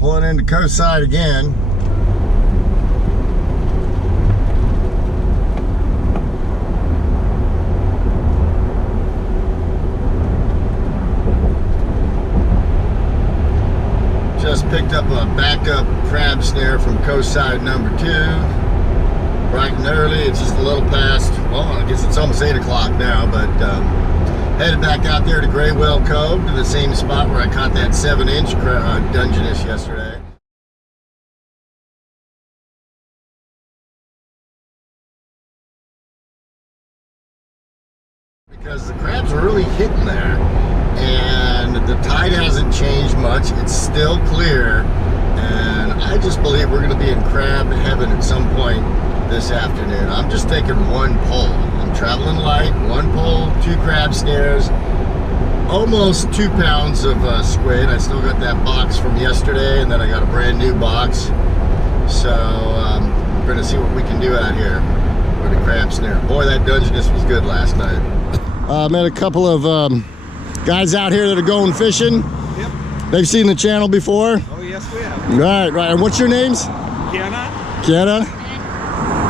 Pulling into coast side again. Just picked up a backup crab snare from coast side number 2. Bright and early. It's just a little past, well, I guess it's almost 8 o'clock now, but headed back out there to Grey Whale Cove, to the same spot where I caught that 7-inch Dungeness yesterday. Because the crabs are really hitting there, and the tide hasn't changed much. It's still clear, and I just believe we're going to be in crab heaven at some point this afternoon. I'm just taking one pull. I'm traveling light, one pull, 2 crab snares, almost 2 pounds of squid. I still got that box from yesterday, and then I got a brand new box. So we're going to see what we can do out here with a crab snare. Boy, that Dungeness was good last night. Met a couple of guys out here that are going fishing. Yep. They've seen the channel before. Oh, yes, we have. Right, right. And what's your names? Keanah. Keanah?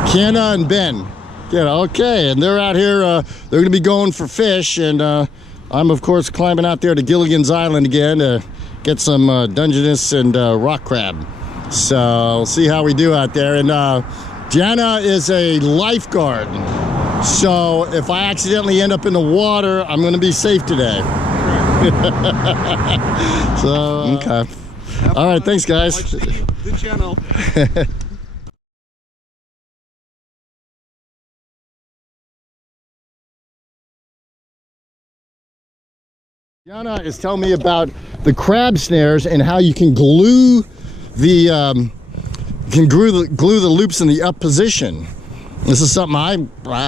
Keanah and Ben. Yeah, okay. And they're out here, they're going to be going for fish. And I'm, of course, climbing out there to Gilligan's Island again to get some Dungeness and rock crab. So we'll see how we do out there. And Jana is a lifeguard. So if I accidentally end up in the water, I'm going to be safe today. So, okay. All right, thanks, guys. Watch the channel. Keanah is telling me about the crab snares and how you can glue the glue the loops in the up position. This is something I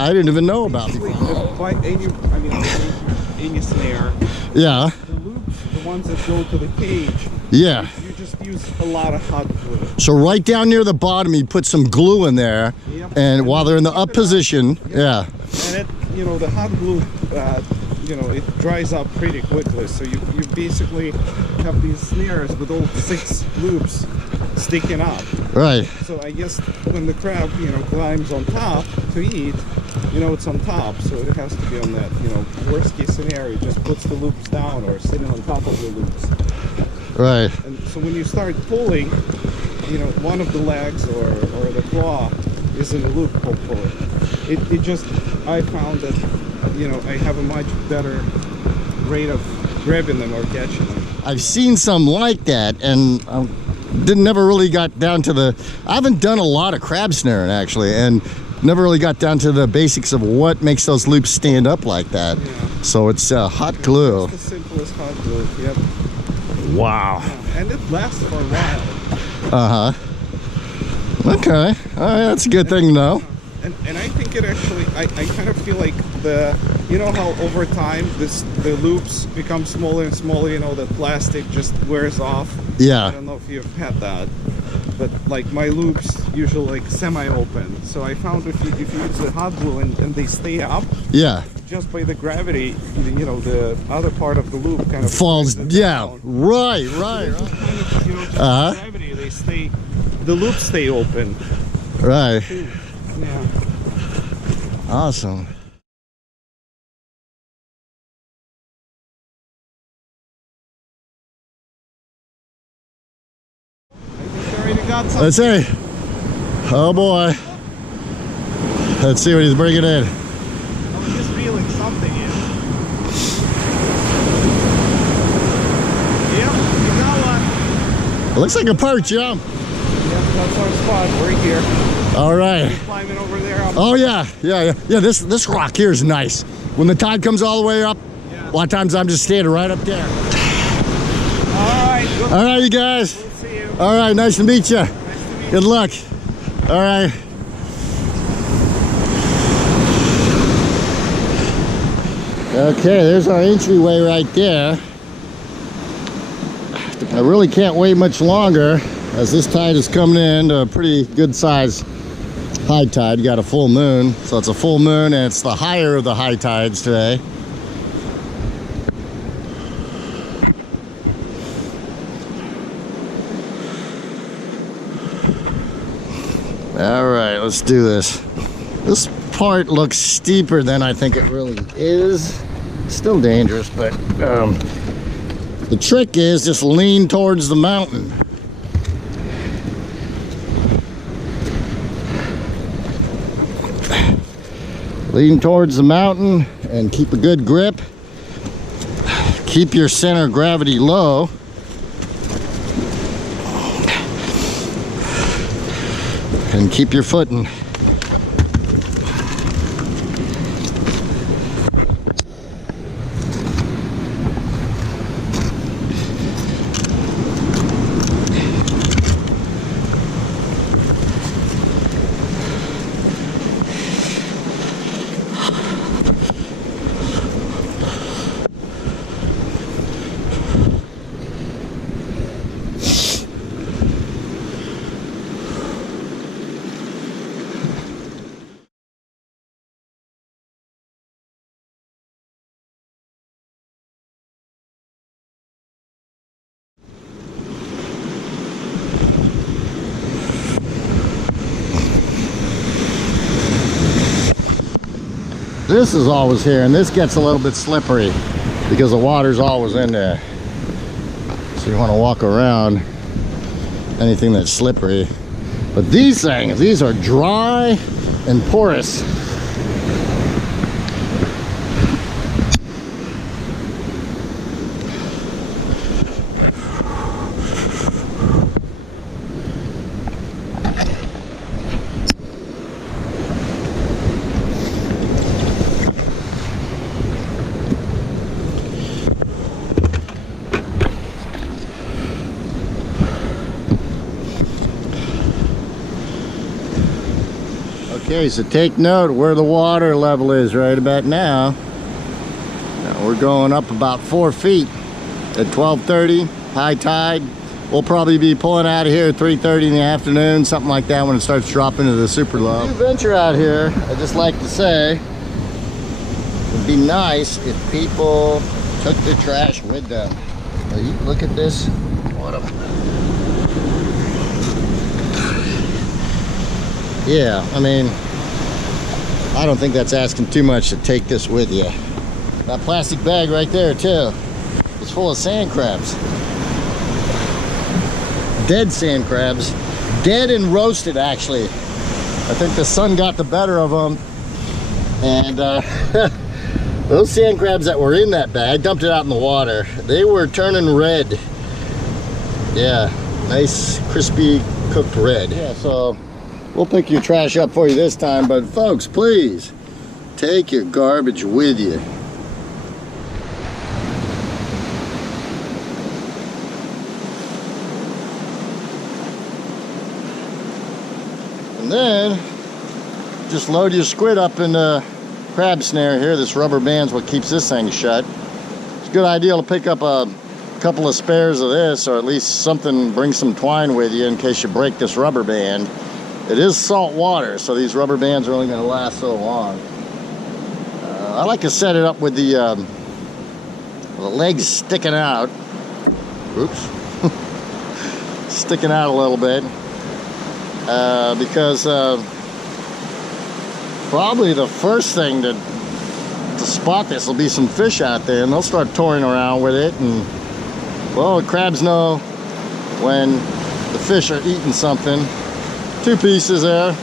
didn't even know about before. Any snare. Yeah. The loops, the ones that go to the cage. Yeah. You just use a lot of hot glue. So right down near the bottom, you put some glue in there, Yep. and while they're in the up position, yeah. And it, the hot glue, it dries up pretty quickly. So you basically have these snares with all 6 loops sticking up. Right. So I guess when the crab, climbs on top to eat, it's on top. So it has to be on that, worst case scenario, just puts the loops down or sitting on top of the loops. Right. And so when you start pulling, one of the legs or the claw is in the loop, hopefully. It just, I found that, I have a much better rate of grabbing them or catching them. I've seen some like that, and never really got down to the, I haven't done a lot of crab snaring actually, and never really got down to the basics of what makes those loops stand up like that. Yeah. So it's hot glue. It's the simplest hot glue, yep. Wow. Yeah. And it lasts for a while. Uh-huh. Okay. All right, that's a good thing to know. And I think it actually, I kind of feel like how over time the loops become smaller and smaller, the plastic just wears off. Yeah. I don't know if you've had that, but like my loops usually like semi-open. So I found if you use the hot glue and they stay up, Yeah. just by the gravity, the other part of the loop kind of Falls, yeah. down. Right. So just gravity, the loops stay open. Right. Too. Yeah. Awesome. I think I already got some. Let's see. Oh boy. Let's see what he's bringing in. I was just reeling something in. Yep, you got one. It looks like a perch, yeah. Yep, that's our spot. We're here. All right. Climbing over there. Oh yeah. This rock here is nice. When the tide comes all the way up, Yeah. a lot of times I'm just standing right up there. All right. All right, you guys. We'll see you. All right, nice to meet you. Nice to meet you. Good luck. All right. Okay, there's our entryway right there. I really can't wait much longer as this tide is coming in to a pretty good size high tide. You got a full moon, so it's a full moon and it's the higher of the high tides today. All right, let's do this. This part looks steeper than I think it really is. Still dangerous, but the trick is just lean towards the mountain. Lean towards the mountain and keep a good grip. Keep your center of gravity low. And keep your footing. This is always here, and this gets a little bit slippery because the water's always in there. So you want to walk around anything that's slippery. But these things, these are dry and porous. Okay, so take note of where the water level is right about now. Now we're going up about 4 feet at 12:30, high tide. We'll probably be pulling out of here at 3:30 in the afternoon, something like that, when it starts dropping to the super low. If you venture out here, I just like to say, it'd be nice if people took their trash with them. Now, you look at this. What a... Yeah, I mean, I don't think that's asking too much to take this with you. That plastic bag right there too, it's full of sand crabs. Dead sand crabs. Dead and roasted, actually. I think the sun got the better of them. And those sand crabs that were in that bag, I dumped it out in the water, they were turning red. Yeah, nice crispy cooked red. Yeah, so we'll pick your trash up for you this time, but folks, please take your garbage with you. And then just load your squid up in the crab snare here. This rubber band's what keeps this thing shut. It's a good idea to pick up a couple of spares of this, or at least something, bring some twine with you in case you break this rubber band. It is salt water, so these rubber bands are only going to last so long. I like to set it up with the legs sticking out. Oops. Sticking out a little bit. Because probably the first thing to spot this will be some fish out there, and they'll start touring around with it. And, well, the crabs know when the fish are eating something. 2 pieces there,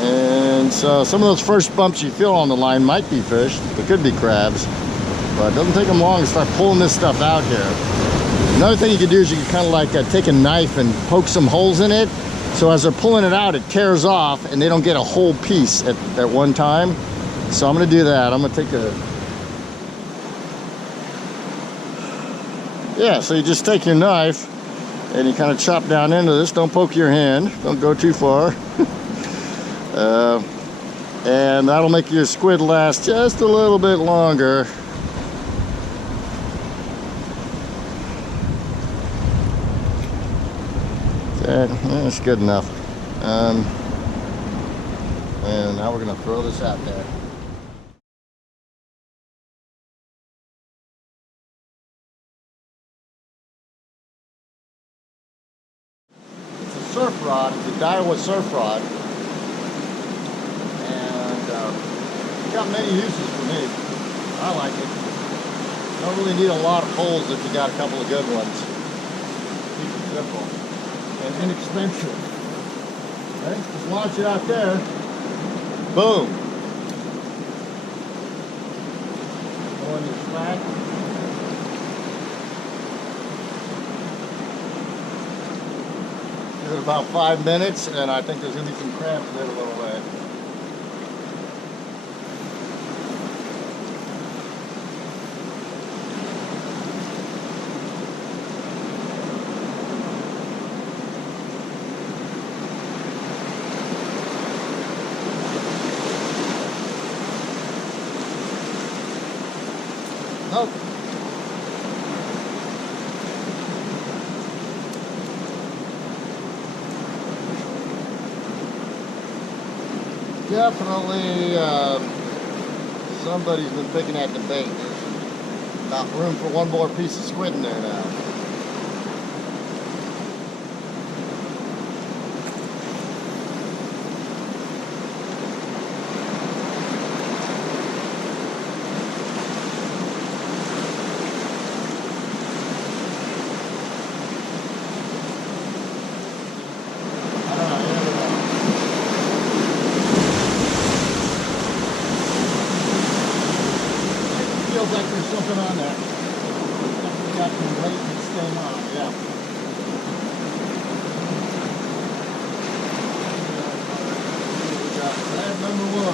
and so some of those first bumps you feel on the line might be fish. It could be crabs, but it doesn't take them long to start pulling this stuff out here. Another thing you can do is you can kind of like take a knife and poke some holes in it, so as they're pulling it out, it tears off and they don't get a whole piece at one time. So I'm going to do that. I'm going to take a... Yeah, so you just take your knife and you kind of chop down into this. Don't poke your hand. Don't go too far. And that'll make your squid last just a little bit longer. That's good enough. And now we're going to throw this out there. surf rod. It's a Daiwa surf rod. And it's got many uses for me. I like it. Don't really need a lot of poles if you got a couple of good ones. Keep it simple and inexpensive. Okay, just launch it out there. Boom. Go in your slack. Give it about 5 minutes, and I think there's going to be some crabs there a little way. Nope. Definitely somebody's been picking at the bait. Not room for one more piece of squid in there now. Feels like there's something on there. Definitely got some latent stain on it, yeah. We got crab number 1.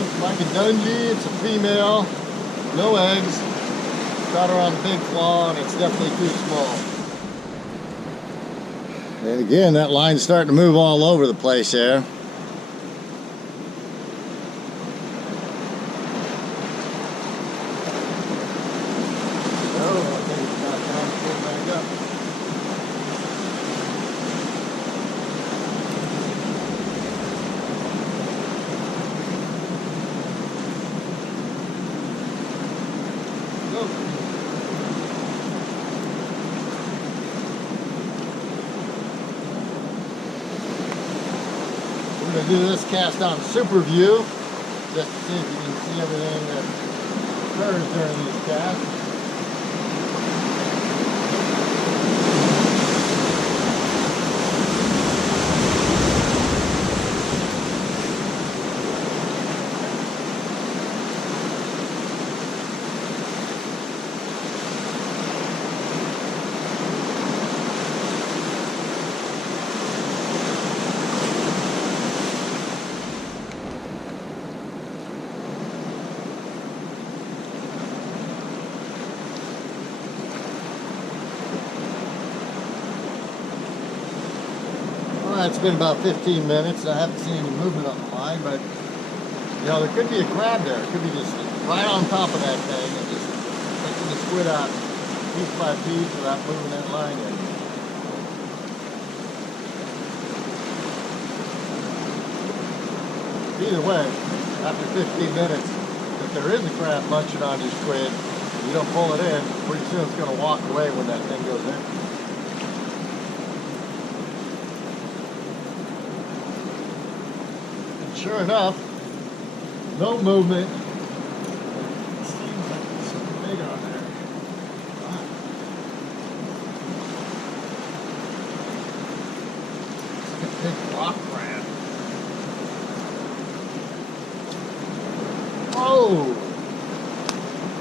Looks like a dungie. It's a female. No eggs. Got her on the big claw, and it's definitely too small. And again, that line's starting to move all over the place there. We're going to do this cast on super view just to see if you can see everything that occurs during these casts. It's been about 15 minutes. I haven't seen any movement on the line, but you know, there could be a crab there. It could be just right on top of that thing and just taking the squid out piece by piece without moving that line in. Either way, after 15 minutes, if there is a crab munching on your squid, you don't pull it in, pretty soon it's going to walk away when that thing goes in. Sure enough, no movement. It seems like there's something big on there. It's like a big rock crab. Oh!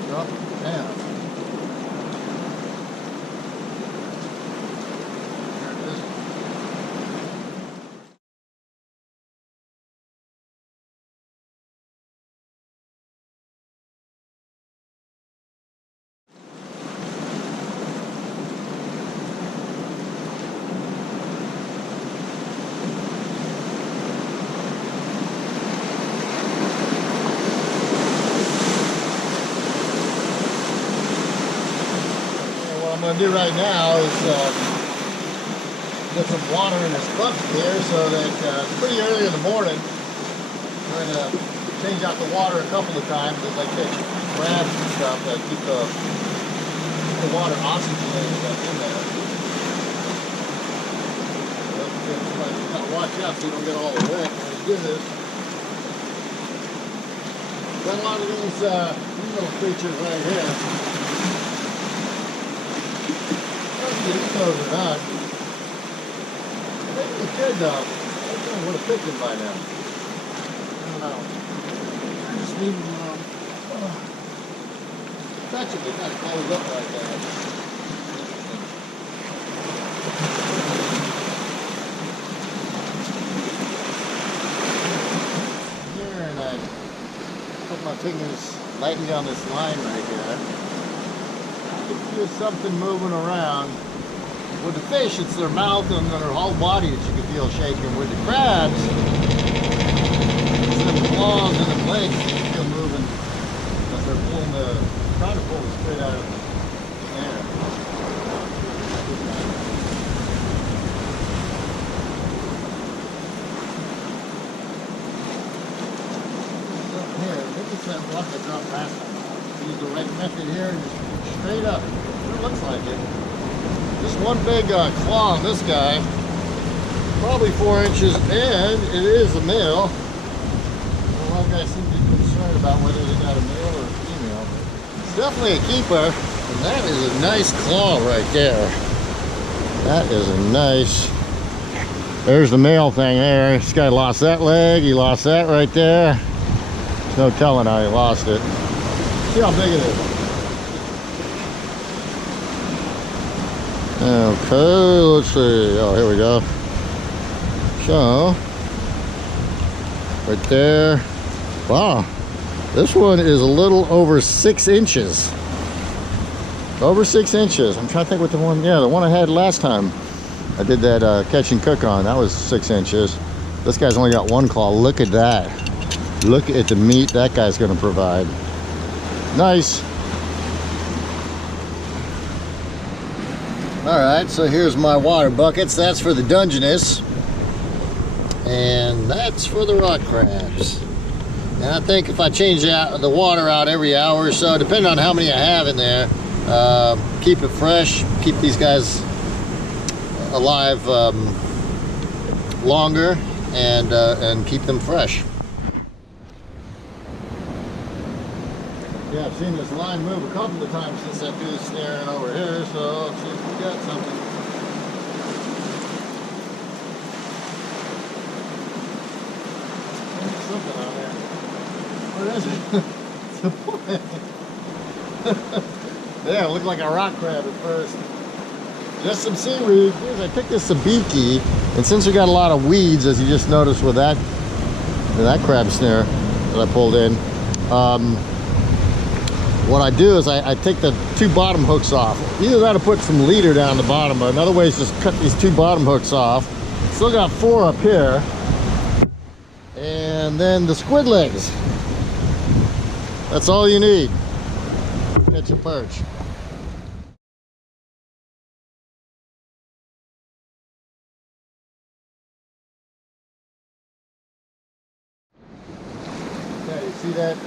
Drop it down. There it is. What I'm going to do right now is get some water in this bucket here so that it's pretty early in the morning. I'm going to change out the water a couple of times as I catch crabs and stuff that keep the water oxygenated up in there. but you gotta watch out so you don't get all wet when you do this. Got a lot of these little creatures right here. Let's see if those or not. I think we could though. I think I would have picked them by now. I don't know. I just need them touch it, they kind of close up like that. Here, and I put my fingers lightly on this line right here. I can feel something moving around. With the fish, it's their mouth and their whole body that you can feel shaking. With the crabs, it's their claws and their legs that you feel moving as they're pulling trying to pull it straight out of the air. Here, look at that rock I dropped last time. Use the right method here and just straight up. It looks like it. Just one big claw on this guy. Probably 4 inches, and it is a male. A lot of guys seem to be concerned about whether they got a male or a female. It's definitely a keeper, and that is a nice claw right there. That is a nice. There's the male thing there. This guy lost that leg. He lost that right there. There's no telling how he lost it. See how big it is. Okay, let's see. Oh, here we go. So, right there. Wow, this one is a little over 6 inches. Over 6 inches. I'm trying to think what the one, yeah, the one I had last time I did that catch and cook on. That was 6 inches. This guy's only got one claw. Look at that. Look at the meat that guy's going to provide. Nice. All right, so here's my water buckets. That's for the Dungeness, and that's for the rock crabs. And I think if I change the water out every hour or so, depending on how many I have in there, keep it fresh, keep these guys alive longer, and keep them fresh. Yeah, I've seen this line move a couple of times since I threw the snare in over here, so let's see if we got something. There's something on there. What is it? Yeah, it looked like a rock crab at first. Just some seaweed. Here's, I picked this sabiki, and since we got a lot of weeds, as you just noticed with that crab snare that I pulled in, what I do is I take the 2 bottom hooks off. Either that or put some leader down the bottom, but another way is just cut these 2 bottom hooks off. Still got 4 up here. And then the squid legs. That's all you need. Catch a perch. Yeah, you see that?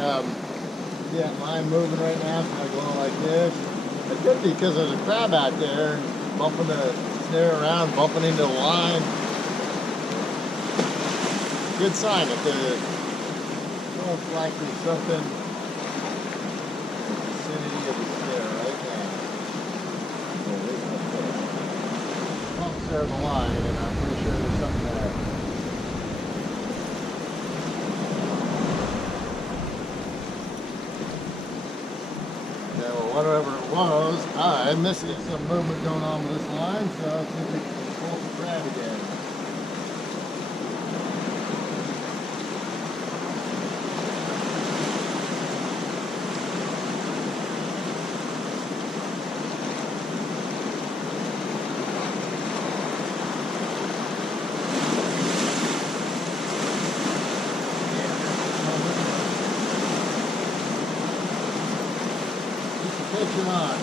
That line moving right now, it's kind of going like this. It could be because there's a crab out there bumping the snare around, bumping into the line. Good sign that there's most likely something in the vicinity of the snare right now. So there's no fish. Bumps there on the line, and I'm pretty sure there's something there. Yeah, well, whatever it was, I'm missing some movement going on with this line, so let's see if we can pull the crab again. On.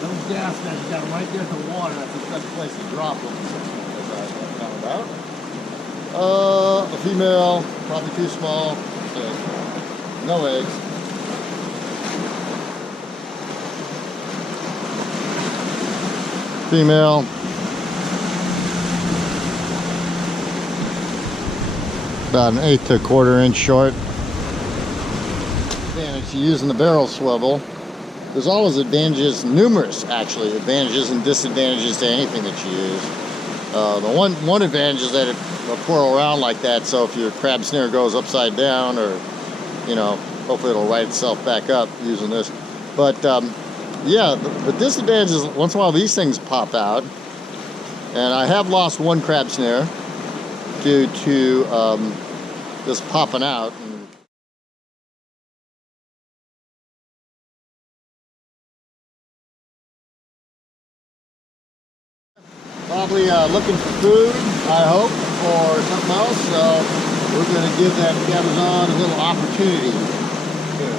Those gas guys, you got them right there at the water. That's the best place to drop them. As I found out. A female, probably too small. So no eggs. Female. about an 1/8 to a 1/4 inch short. Advantage to using the barrel swivel. There's always advantages, numerous actually, advantages and disadvantages to anything that you use. The one advantage is that it will twirl around like that, so if your crab snare goes upside down, or you know, hopefully it'll right itself back up using this. But yeah, the disadvantage is once in a while these things pop out, and I have lost one crab snare due to this popping out. Probably looking for food, I hope, or something else. So we're going to give that Cabazon a little opportunity here.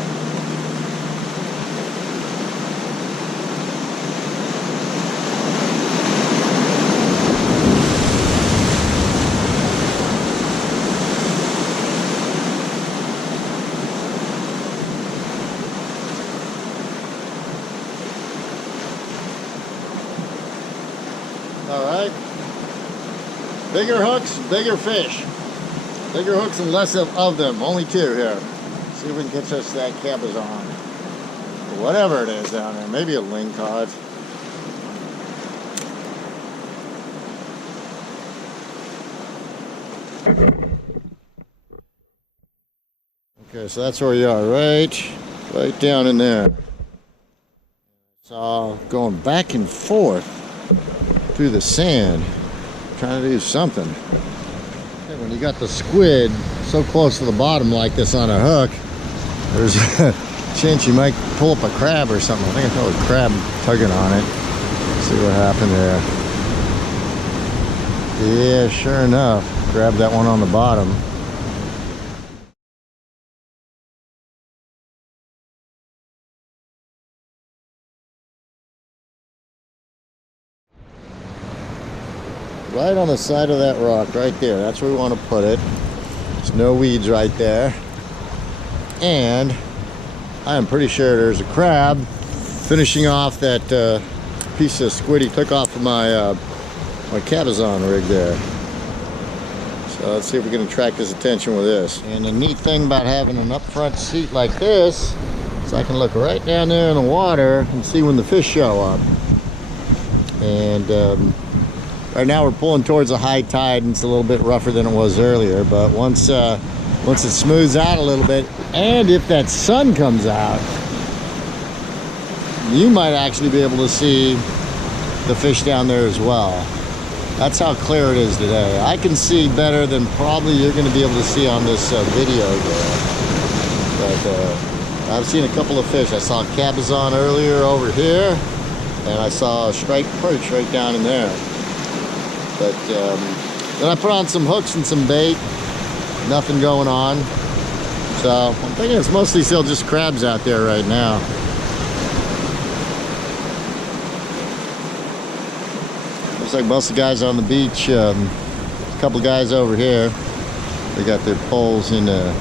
All right. Bigger hooks, bigger fish. Bigger hooks and less of them. Only 2 here. See if we can catch us that Cabazon. Whatever it is down there. Maybe a lingcod. Okay, so that's where you are, right down in there. It's all going back and forth through the sand, trying to do something. When you got the squid so close to the bottom like this on a hook, there's a chance you might pull up a crab or something. I think I felt a crab tugging on it. See what happened there. Yeah, sure enough, grabbed that one on the bottom. Right on the side of that rock, right there. That's where we want to put it. There's no weeds right there. And I am pretty sure there's a crab finishing off that piece of squid he took off of my my Cabazon rig there. So let's see if we can attract his attention with this. And the neat thing about having an up front seat like this is I can look right down there in the water and see when the fish show up. And right now we're pulling towards a high tide and it's a little bit rougher than it was earlier, but once it smooths out a little bit, and if that sun comes out, you might actually be able to see the fish down there as well. That's how clear it is today. I can see better than probably you're going to be able to see on this video there. But I've seen a couple of fish. I saw a Cabazon earlier over here, and I saw a striped perch right down in there. But then I put on some hooks and some bait. Nothing going on. So I'm thinking it's mostly still just crabs out there right now. Looks like most of the guys on the beach. A couple guys over here. They got their poles in the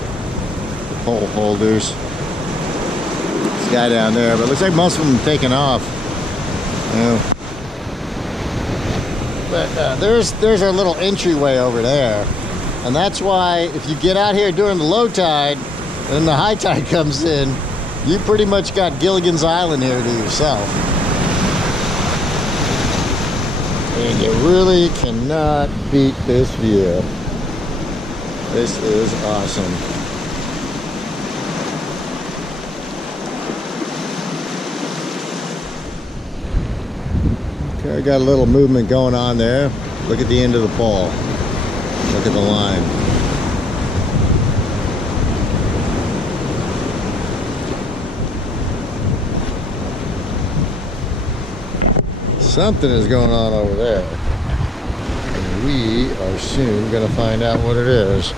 pole holders. This guy down there, but it looks like most of them taking off. You know. But there's our little entryway over there, and that's why if you get out here during the low tide and the high tide comes in, you pretty much got Gilligan's Island here to yourself, and you really cannot beat this view. This is awesome. I got a little movement going on there. Look at the end of the pole. Look at the line. Something is going on over there. And we are soon going to find out what it is.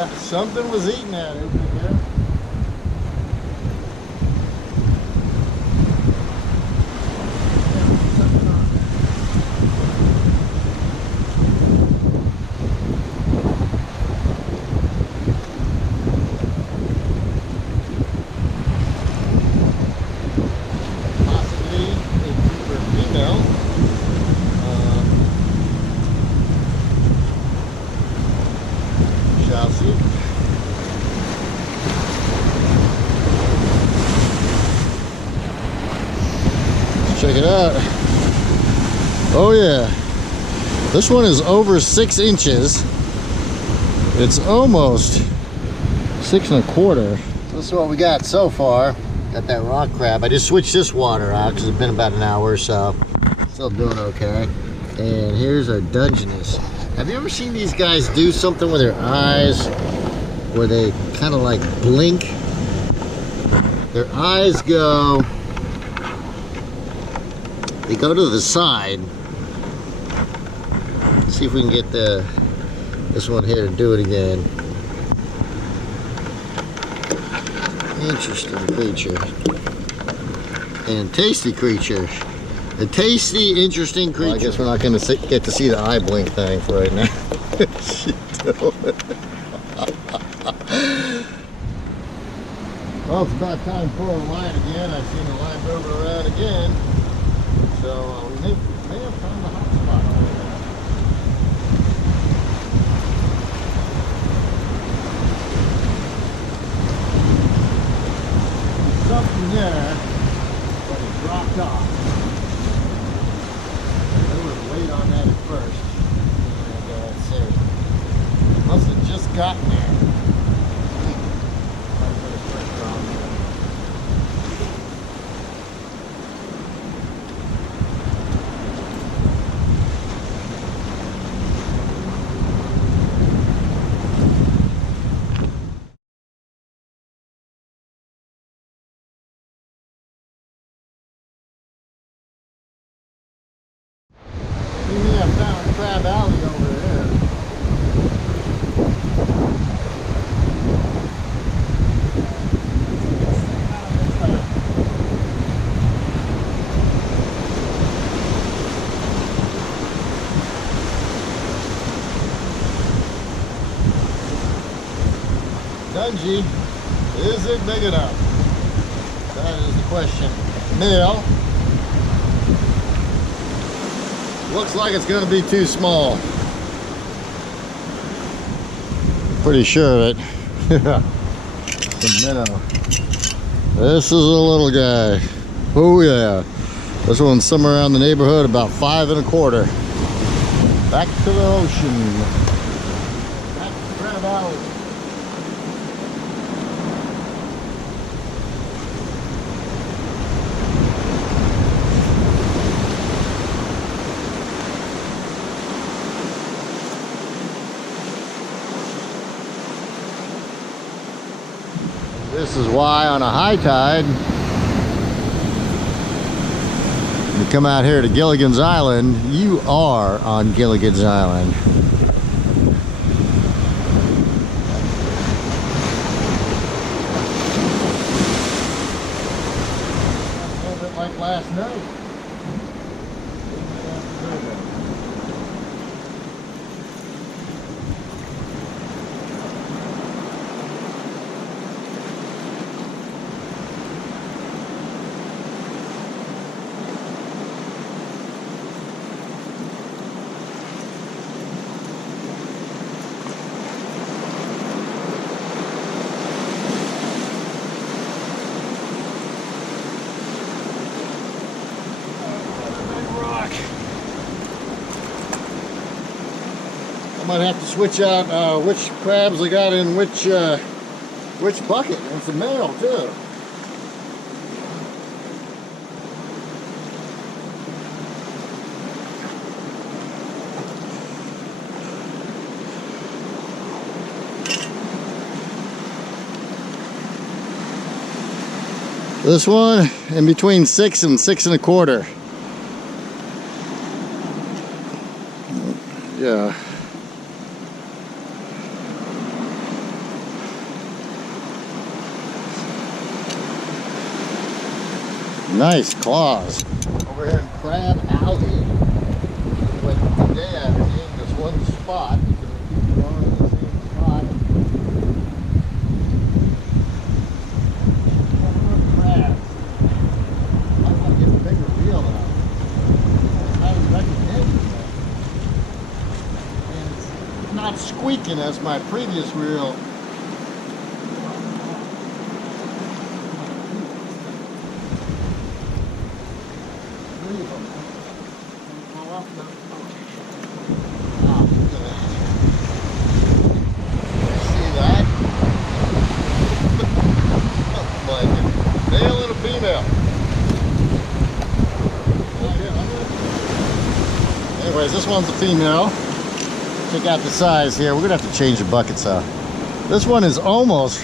Yeah, something was eating at it. Yeah. Check it out. Oh yeah, this one is over 6 inches. It's almost 6 1/4. This is what we got so far. Got that rock crab. I just switched this water out because it's been about an hour or so. Still doing okay. And here's our Dungeness. Have you ever seen these guys do something with their eyes where they kind of like blink? Their eyes go, they go to the side. Let's see if we can get this one here to do it again. Interesting creature. And tasty creature. A tasty, interesting creature. Well, I guess we're not going to get to see the eye blink thing for right now. Well, it's about time for a line again. I've seen the line move around again. So we may have found the hot spot over there. There's something there, but it dropped off. There was weight on that at first. And let's see. Must have just gotten there. We may have found Crab Alley over there. Dungy, is it big enough? That is the question. Male. Looks like it's going to be too small. Pretty sure of it. The minnow. This is a little guy. Oh yeah. This one's somewhere around the neighborhood about 5 1/4. Back to the ocean. Back to Crab Alley. This is why on a high tide, you come out here to Gilligan's Island, you are on Gilligan's Island. A little bit like last night. Might have to switch out which crabs I got in which bucket. It's a male too. This one in between 6 and 6 1/4. Yeah. Nice claws. Over here in Crab Alley. But today I've named this one spot because we keep going to the same spot. More crabs. I want to get a bigger reel out. I was recommending that. And it's not squeaking as my previous reel. Anyways, this one's a female. Check out the size here. We're gonna have to change the buckets out. This one is almost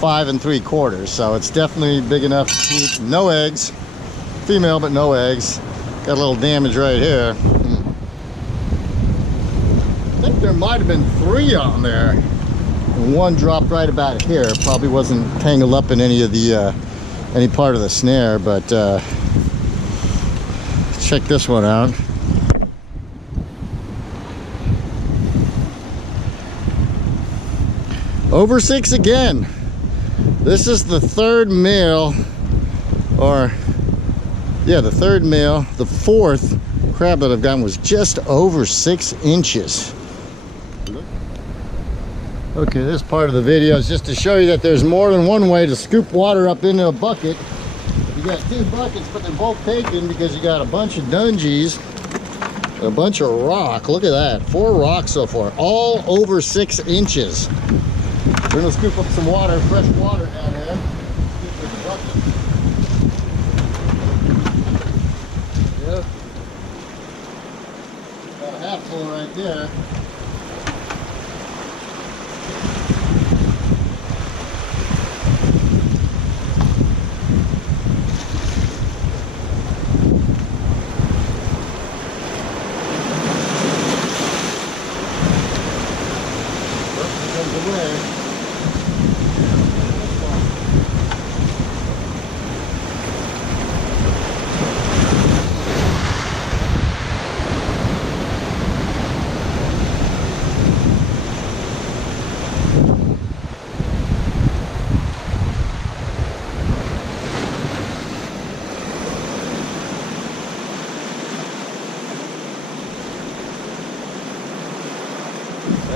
5 3/4, so it's definitely big enough to keep. No eggs. Female, but no eggs. Got a little damage right here. I think there might have been 3 on there. And one dropped right about here. Probably wasn't tangled up in any of the any part of the snare, but check this one out. Over 6 again. This is the 3rd male, or yeah, the 3rd male. The 4th crab that I've gotten was just over 6 inches. Okay, this part of the video is just to show you that there's more than one way to scoop water up into a bucket. You got 2 buckets, but they're both taken because you got a bunch of dungeons, a bunch of rock. Look at that, 4 rocks so far, all over 6 inches. We're gonna scoop up some water, fresh water down here. Scoop with the bucket. Yep. Got a half full right there.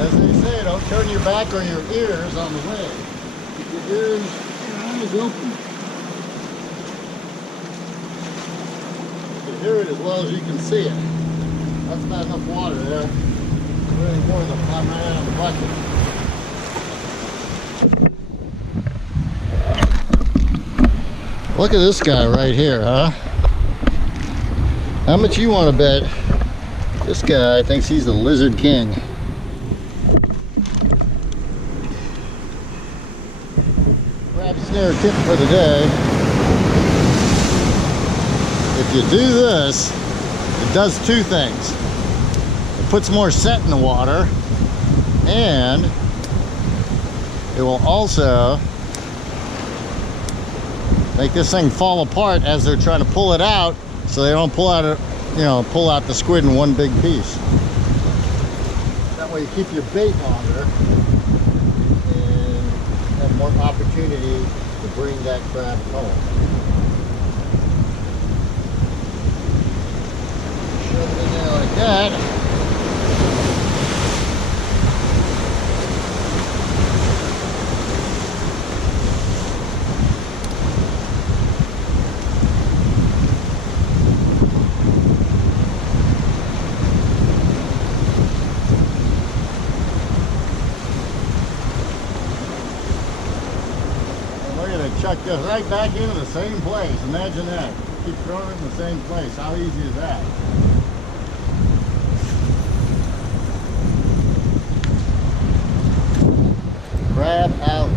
As they say, don't turn your back or your ears on the way. Keep your ears and eyes open. You can hear it as well as you can see it. That's not enough water there. Really more than pop right out of the bucket. Look at this guy right here, huh? How much you want to bet this guy thinks he's the lizard king? Snare tip for the day. If you do this, it does 2 things. It puts more scent in the water, and it will also make this thing fall apart as they're trying to pull it out, so they don't pull out pull out the squid in one big piece. That way you keep your bait longer and have more opportunity to bring that crab home. Shove it in there like that. Chuck goes right back into the same place. Imagine that. Keep throwing it in the same place. How easy is that? Crab out.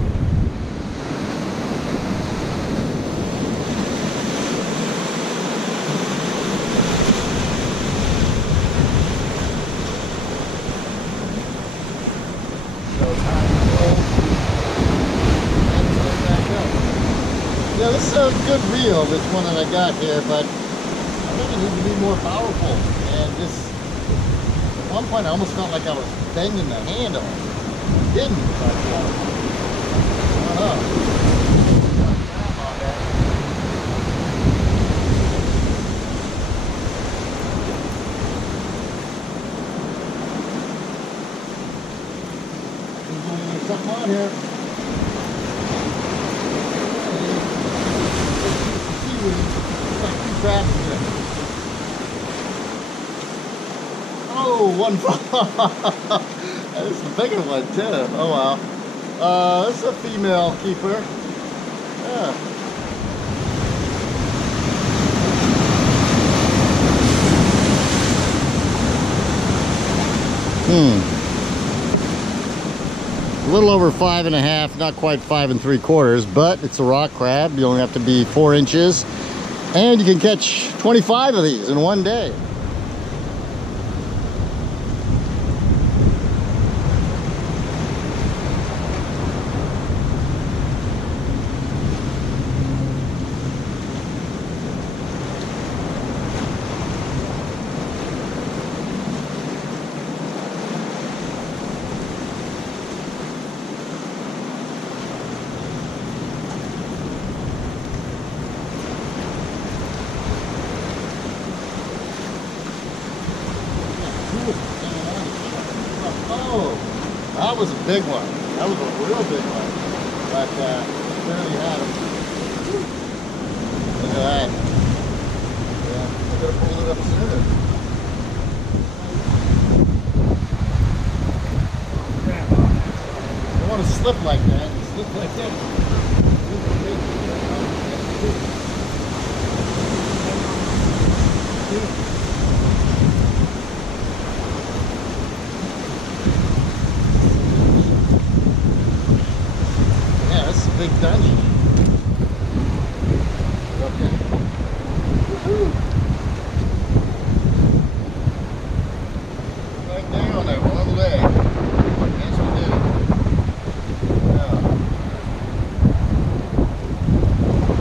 Yeah, this is a good reel, this one that I got here, but I think it needs to be more powerful. And this, at one point I almost felt like I was bending the handle. It didn't, but I don't know. Something on here. Oh, one This is a bigger one too. Oh wow. This is a female keeper. Yeah. A little over 5.5, not quite 5 3/4, but it's a rock crab. You only have to be 4 inches, and you can catch 25 of these in one day. Oh, that was a big one. That was a real big one. But barely had him. Look at that. Yeah, I gotta pull it up sooner. I don't want to slip like that. Slip like that. Big Dungeness. Okay. Woohoo! Right there on that one leg. Yes, we did. Yeah.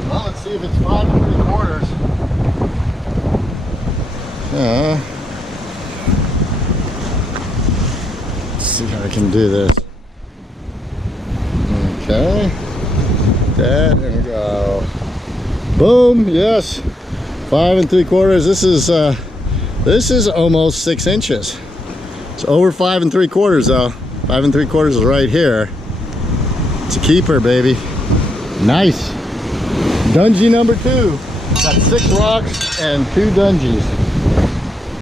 Well, let's see if it's 5 3/4. Yeah. Let's see how I can do this. Okay. There we go. Boom. Yes. 5 3/4. This is almost 6 inches. It's over 5 3/4 though. 5 3/4 is right here. It's a keeper, baby. Nice. Dungie number 2. Got 6 rocks and 2 dungies.